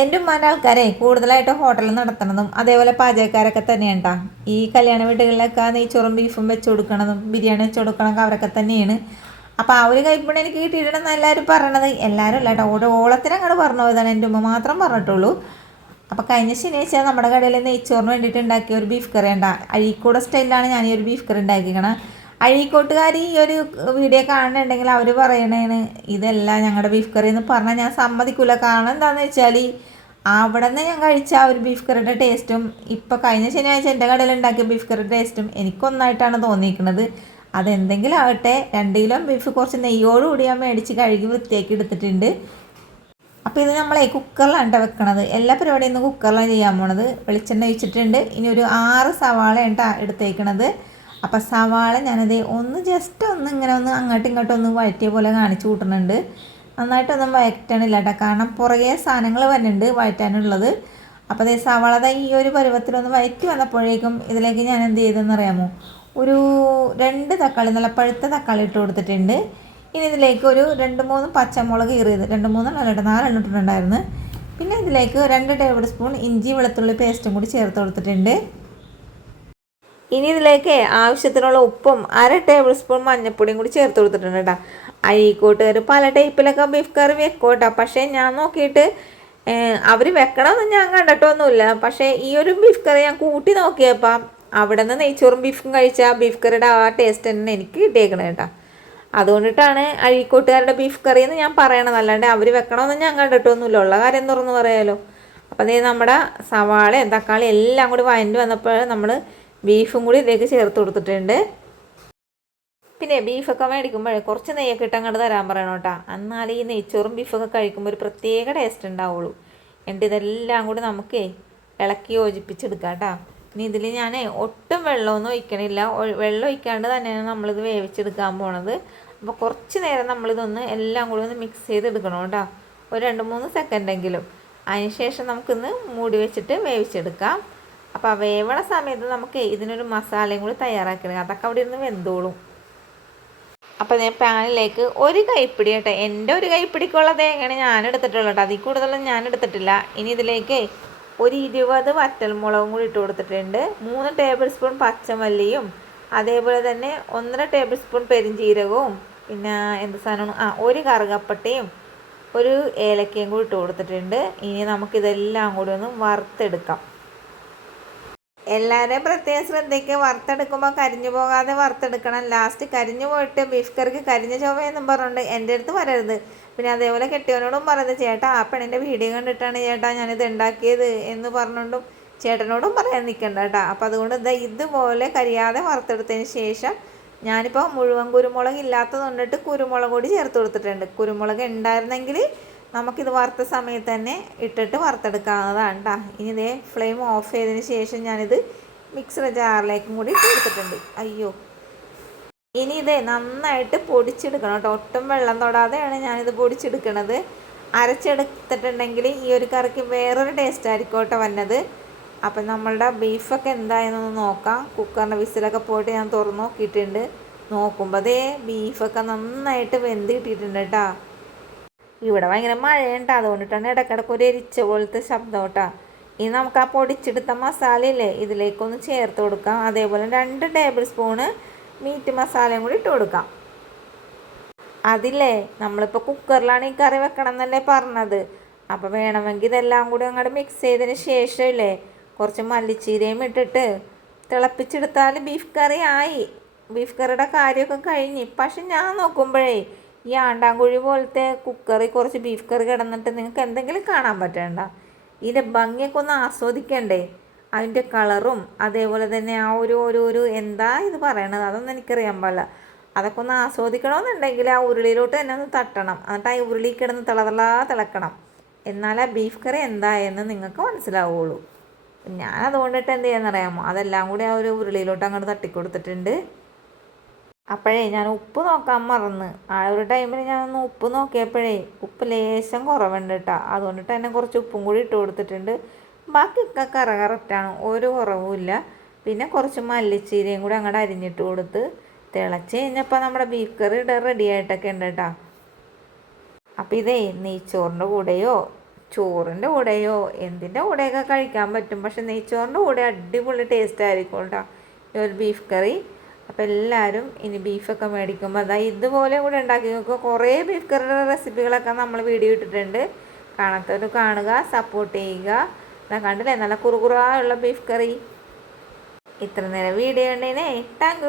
എന്റെ ഉമ്മാന്റെ ആൾക്കാരെ കൂടുതലായിട്ട് ഹോട്ടൽ നടത്തണതും അതേപോലെ പാചകക്കാരൊക്കെ തന്നെയാണ് കേട്ടോ ഈ കല്യാണ വീടുകളിലൊക്കെ നെയ്ച്ചോറും ബീഫും വെച്ച് കൊടുക്കണതും ബിരിയാണി വെച്ച് കൊടുക്കണതൊക്കെ അവരൊക്കെ തന്നെയാണ്. അപ്പോൾ ആ ഒരു കൈപ്പിണ എനിക്ക് കിട്ടിയിട്ടുണ്ടെന്ന് എല്ലാവരും പറയണത് എല്ലാവരും അല്ല കേട്ടോ ഓരോ ഓളത്തിന് അങ്ങോട്ട് പറഞ്ഞു പോയതാണ് എന്റെ ഉമ്മ മാത്രം പറഞ്ഞിട്ടുള്ളൂ. അപ്പോൾ കഴിഞ്ഞ ശനിയാഴ്ച നമ്മുടെ കടയിൽ നെയ്ച്ചോറിന് വേണ്ടിയിട്ട് ഉണ്ടാക്കിയ ഒരു ബീഫ് കറി ഉണ്ടാ അഴീക്കോട് സ്റ്റൈലിലാണ് ഞാൻ ഈ ഒരു ബീഫ് കറി ഉണ്ടാക്കിക്കണത് അഴീക്കോട്ടുകാർ ഈ ഒരു വീഡിയോ കാണുന്നുണ്ടെങ്കിൽ അവർ പറയണേണ് ഇതല്ല ഞങ്ങളുടെ ബീഫ് കറി എന്ന് പറഞ്ഞാൽ ഞാൻ സമ്മതിക്കില്ല കാരണം എന്താണെന്ന് വെച്ചാൽ അവിടെ നിന്ന് ഞാൻ കഴിച്ച ആ ഒരു ബീഫ് കറിയുടെ ടേസ്റ്റും ഇപ്പോൾ കഴിഞ്ഞ ശനിയാഴ്ച എന്റെ കടയിൽ ഉണ്ടാക്കിയ ബീഫ് കറിയുടെ ടേസ്റ്റും എനിക്കൊന്നായിട്ടാണ് തോന്നിയിരിക്കുന്നത് അതെന്തെങ്കിലും ആവട്ടെ രണ്ട് കിലോ ബീഫ് കുറച്ച് നെയ്യോടുകൂടി ഞാൻ മേടിച്ച് കഴുകി വൃത്തിയാക്കി എടുത്തിട്ടുണ്ട്. അപ്പോൾ ഇത് നമ്മളെ കുക്കറിലാണ് വെക്കണത്. എല്ലാ പരിപാടിയും ഇന്ന് കുക്കറിലാണ് ചെയ്യാൻ പോണത്. വെളിച്ചെണ്ണ ഒഴിച്ചിട്ടുണ്ട്. ഇനി ഒരു ആറ് ട്ടോ എടുത്തേക്കണത്. അപ്പോൾ സവാള ഞാനത് ഒന്ന് ജസ്റ്റ് ഒന്ന് ഇങ്ങനെ ഒന്ന് അങ്ങോട്ടും ഇങ്ങോട്ടും ഒന്ന് വഴറ്റിയ പോലെ കാണിച്ചു കൂട്ടുന്നുണ്ട് നന്നായിട്ടൊന്നും വഴറ്റണില്ല കേട്ടോ കാരണം പുറകെ സാധനങ്ങൾ വരുന്നുണ്ട് വഴറ്റാനുള്ളത്. അപ്പോൾ അതേ സവാള ദാ ഈ ഒരു പരുവത്തിലൊന്ന് വഴറ്റി വന്നപ്പോഴേക്കും ഇതിലേക്ക് ഞാൻ എന്ത് ചെയ്തെന്ന് അറിയാമോ? ഒരു രണ്ട് തക്കാളി നല്ല പഴുത്ത തക്കാളി ഇട്ട് കൊടുത്തിട്ടുണ്ട്. ഇനി ഇതിലേക്ക് ഒരു രണ്ട് മൂന്ന് പച്ചമുളക് കീറിയത് രണ്ട് മൂന്ന് കേട്ടോ നാലെണ്ണം ഇട്ടിട്ടുണ്ടായിരുന്നു. പിന്നെ ഇതിലേക്ക് രണ്ട് ടേബിൾ സ്പൂൺ ഇഞ്ചി വെളുത്തുള്ളി പേസ്റ്റും കൂടി ചേർത്ത് കൊടുത്തിട്ടുണ്ട്. ഇനി ഇതിലേക്ക് ആവശ്യത്തിനുള്ള ഉപ്പും അര ടേബിൾ സ്പൂൺ മഞ്ഞൾപ്പൊടിയും കൂടി ചേർത്ത് കൊടുത്തിട്ടുണ്ട് കേട്ടോ അഴീക്കോട്ടുകാർ പല ടൈപ്പിലൊക്കെ ബീഫ് കറി വെക്കോട്ടെ പക്ഷേ ഞാൻ നോക്കിയിട്ട് അവർ വെക്കണമെന്ന് ഞാൻ കണ്ടിട്ടൊന്നുമില്ല. പക്ഷേ ഈ ഒരു ബീഫ് കറി ഞാൻ കൂട്ടി നോക്കിയപ്പം അവിടെ നിന്ന് നെയ്ച്ചോറും ബീഫും കഴിച്ചാൽ ബീഫ് കറിയുടെ ആ ടേസ്റ്റ് തന്നെ എനിക്ക് കിട്ടിയേക്കണേ കേട്ടോ അതുകൊണ്ടിട്ടാണ് അഴീക്കോട്ടുകാരുടെ ബീഫ് കറി എന്ന് ഞാൻ പറയണത്. അല്ലാണ്ട് അവർ വെക്കണമെന്ന് ഞാൻ കണ്ടിട്ടൊന്നുമില്ല. ഉള്ള കാര്യം തുറന്ന് പറയാമല്ലോ അപ്പോൾ നമ്മുടെ സവാളയും തക്കാളി എല്ലാം കൂടി വഴഞ്ഞു വന്നപ്പോൾ നമ്മൾ ബീഫും കൂടി ഇതിലേക്ക് ചേർത്ത് കൊടുത്തിട്ടുണ്ട്. പിന്നെ ബീഫൊക്കെ മേടിക്കുമ്പോഴേ കുറച്ച് നെയ്യൊക്കെ ഇട്ട് അങ്ങോട്ട് തരാൻ പറയണം കേട്ടോ. എന്നാൽ ഈ നെയ്ച്ചോറും ബീഫൊക്കെ കഴിക്കുമ്പോൾ ഒരു പ്രത്യേക ടേസ്റ്റ് ഉണ്ടാവുള്ളൂ. എന്നിട്ട് ഇതെല്ലാം കൂടി നമുക്ക് ഇളക്കി യോജിപ്പിച്ചെടുക്കാം കേട്ടോ. ഇനി ഇതിൽ ഞാൻ ഒട്ടും വെള്ളമൊന്നും ഒഴിക്കണില്ല. വെള്ളം ഒഴിക്കാണ്ട് തന്നെയാണ് നമ്മളിത് വേവിച്ചെടുക്കാൻ പോണത്. അപ്പോൾ കുറച്ച് നേരം നമ്മളിതൊന്ന് എല്ലാം കൂടി ഒന്ന് മിക്സ് ചെയ്തെടുക്കണം കേട്ടോ. ഒരു രണ്ട് മൂന്ന് സെക്കൻഡെങ്കിലും അതിനുശേഷം നമുക്കിന്ന് മൂടി വെച്ചിട്ട് വേവിച്ചെടുക്കാം. അപ്പോൾ വേവണ സമയത്ത് നമുക്ക് ഇതിനൊരു മസാലയും കൂടി തയ്യാറാക്കണം അതൊക്കെ അവിടെ ഇരുന്ന് വെന്തോളും. അപ്പോൾ ഞാൻ പാനിലേക്ക് ഒരു കൈപ്പിടി കേട്ടോ. എന്റെ ഒരു കൈപ്പിടിക്കുള്ള തേങ്ങയാണ് ഞാൻ എടുത്തിട്ടുള്ളത് കേട്ടോ. അതിൽ കൂടുതലൊന്നും ഞാൻ എടുത്തിട്ടില്ല ഇനി ഇതിലേക്ക് ഒരു ഇരുപത് വറ്റൽമുളകും കൂടി ഇട്ട് കൊടുത്തിട്ടുണ്ട്. മൂന്ന് ടേബിൾ സ്പൂൺ പച്ചമല്ലിയും അതേപോലെ തന്നെ ഒന്നര ടേബിൾ സ്പൂൺ പെരിഞ്ചീരകവും പിന്നെ എന്ത് സാധനമാണ്? ആ ഒരു കറുകപ്പട്ടയും ഒരു ഏലക്കയും കൂടി ഇട്ട് കൊടുത്തിട്ടുണ്ട്. ഇനി നമുക്കിതെല്ലാം കൂടി ഒന്ന് വറുത്തെടുക്കാം. എല്ലാവരെയും പ്രത്യേകം ശ്രദ്ധിക്കുക വറുത്തെടുക്കുമ്പോൾ കരിഞ്ഞു പോകാതെ വറുത്തെടുക്കണം. ലാസ്റ്റ് കരിഞ്ഞു പോയിട്ട് ബീഫ് കറിക്ക് കരിഞ്ഞ ചൊവ്വയെന്നും പറഞ്ഞുകൊണ്ട് എന്റെ അടുത്ത് വരരുത്. പിന്നെ അതേപോലെ കെട്ടിയവനോടും പറയുന്നത് ചേട്ടാ ആ പെണ്ണിന്റെ വീഡിയോ കണ്ടിട്ടാണ് ചേട്ടാ ഞാനിത് ഉണ്ടാക്കിയത് എന്ന് പറഞ്ഞുകൊണ്ടും ചേട്ടനോടും പറയാൻ നിൽക്കണ്ട കേട്ടോ. അപ്പോൾ അതുകൊണ്ട് ഇതാ ഇതുപോലെ കരിയാതെ വറുത്തെടുത്തതിന് ശേഷം ഞാനിപ്പോൾ മുഴുവൻ കുരുമുളക് ഇല്ലാത്തത് കൊണ്ടിട്ട് കുരുമുളക് കൂടി ചേർത്ത് കൊടുത്തിട്ടുണ്ട്. കുരുമുളക് ഉണ്ടായിരുന്നെങ്കിൽ നമുക്കിത് വറുത്ത സമയത്ത് തന്നെ ഇട്ടിട്ട് വറുത്തെടുക്കാവുന്നതാണ് കേട്ടോ ഇനി ഇതേ ഫ്ലെയിം ഓഫ് ചെയ്തതിന് ശേഷം ഞാനിത് മിക്സർ ജാറിലേക്കും കൂടി ഇട്ട് കൊടുത്തിട്ടുണ്ട്. അയ്യോ. ഇനി ഇതേ നന്നായിട്ട് പൊടിച്ചെടുക്കണം കേട്ടോ ഒട്ടും വെള്ളം തൊടാതെയാണ് ഞാനിത് പൊടിച്ചെടുക്കണത്. അരച്ചെടുത്തിട്ടുണ്ടെങ്കിൽ ഈ ഒരു കറിക്ക് വേറൊരു ടേസ്റ്റ് ആയിരിക്കും കേട്ടോ വന്നത്. അപ്പം നമ്മളുടെ ബീഫൊക്കെ എന്തായെന്നൊന്ന് നോക്കാം. കുക്കറിന്റെ വിസിലൊക്കെ പോയിട്ട് ഞാൻ തുറന്നു നോക്കിയിട്ടുണ്ട്. നോക്കുമ്പോൾ അതേ ബീഫൊക്കെ നന്നായിട്ട് വെന്ത് കിട്ടിയിട്ടുണ്ട് കേട്ടോ ഇവിടെ ഭയങ്കര മഴയുണ്ട് അതുകൊണ്ടിട്ടാണ് ഇടയ്ക്കിടയ്ക്ക് ഒരു എരിച്ച പോലത്തെ ശബ്ദം കേട്ടോ. ഇനി നമുക്ക് ആ പൊടിച്ചെടുത്ത മസാലയില്ലേ ഇതിലേക്കൊന്ന് ചേർത്ത് കൊടുക്കാം. അതേപോലെ രണ്ട് ടേബിൾ സ്പൂണ് മീറ്റ് മസാലയും കൂടി ഇട്ട് കൊടുക്കാം. അതില്ലേ നമ്മളിപ്പോൾ കുക്കറിലാണ് ഈ കറി വെക്കണം എന്നല്ലേ പറഞ്ഞത്. അപ്പോൾ വേണമെങ്കിൽ ഇതെല്ലാം കൂടി അങ്ങോട്ട് മിക്സ് ചെയ്തതിന് ശേഷം ഇല്ലേ കുറച്ച് മല്ലിച്ചീരയും ഇട്ടിട്ട് തിളപ്പിച്ചെടുത്താൽ ബീഫ് കറി ആയി. ബീഫ് കറിയുടെ കാര്യമൊക്കെ കഴിഞ്ഞ്. പക്ഷെ ഞാൻ നോക്കുമ്പോഴേ ഈ ആണ്ടാങ്കുഴി പോലത്തെ കുക്കറിൽ കുറച്ച് ബീഫ് കറി കിടന്നിട്ട് നിങ്ങൾക്ക് എന്തെങ്കിലും കാണാൻ പറ്റണ്ട. ഇതിന്റെ ഭംഗിയൊക്കെ ഒന്ന് ആസ്വദിക്കണ്ടേ? അതിന്റെ കളറും അതേപോലെ തന്നെ ആ ഒരു ഒരു ഒരു എന്താ ഇത് പറയണത്? അതൊന്നും എനിക്കറിയാൻ പാടില്ല. അതൊക്കെ ഒന്ന് ആസ്വദിക്കണമെന്നുണ്ടെങ്കിൽ ആ ഉരുളിയിലോട്ട് തന്നെ ഒന്ന് തട്ടണം. എന്നിട്ട് ആ ഉരുളി കിടന്ന് തിളതളാ തിളക്കണം. ആ ബീഫ് കറി എന്തായെന്ന് നിങ്ങൾക്ക് മനസ്സിലാവുള്ളൂ. ഞാൻ അതുകൊണ്ടിട്ട് എന്ത് ചെയ്യാന്നറിയാമോ? അതെല്ലാം കൂടി ആ ഒരു ഉരുളിയിലോട്ട് അങ്ങോട്ട് തട്ടിക്കൊടുത്തിട്ടുണ്ട്. അപ്പോഴേ ഞാൻ ഉപ്പ് നോക്കാൻ മറന്ന്. ആ ഒരു ടൈമിൽ ഞാനൊന്ന് ഉപ്പ് നോക്കിയപ്പോഴേ ഉപ്പ് ലേശം കുറവുണ്ട് കേട്ടോ അതുകൊണ്ടിട്ട് തന്നെ കുറച്ച് ഉപ്പും കൂടി ഇട്ട് കൊടുത്തിട്ടുണ്ട്. ബാക്കിയൊക്കെ കറ കറക്റ്റാണ്. ഒരു കുറവുമില്ല. പിന്നെ കുറച്ച് മല്ലിച്ചീരയും കൂടി അങ്ങോട്ട് അരിഞ്ഞിട്ട് കൊടുത്ത് തിളച്ച് കഴിഞ്ഞപ്പോൾ നമ്മുടെ ബീഫ് കറി റെഡി ആയിട്ടൊക്കെ ഉണ്ട് കേട്ടോ അപ്പോൾ ഇതേ നെയ്ച്ചോറിന്റെ കൂടെയോ ചോറിന്റെ കൂടെയോ എന്തിന്റെ കൂടെയൊക്കെ കഴിക്കാൻ പറ്റും. പക്ഷെ നെയ്ച്ചോറിന്റെ കൂടെ അടിപൊളി ടേസ്റ്റ് ആയിരിക്കും കേട്ടോ ഈ ഒരു ബീഫ് കറി അപ്പോൾ എല്ലാവരും ഇനി ബീഫൊക്കെ മേടിക്കുമ്പോൾ അതാ ഇതുപോലെ കൂടെ ഉണ്ടാക്കി നോക്കുക കുറേ ബീഫ് കറിയുടെ റെസിപ്പികളൊക്കെ നമ്മൾ വീഡിയോ ഇട്ടിട്ടുണ്ട്. കാണാത്തവർ കാണുക സപ്പോർട്ട് ചെയ്യുക. കണ്ടില്ലേ? നല്ല കുറുകുറായുള്ള ബീഫ് കറി ഇത്ര നേരം വീഡിയോ ഉണ്ടേനെ താങ്ക്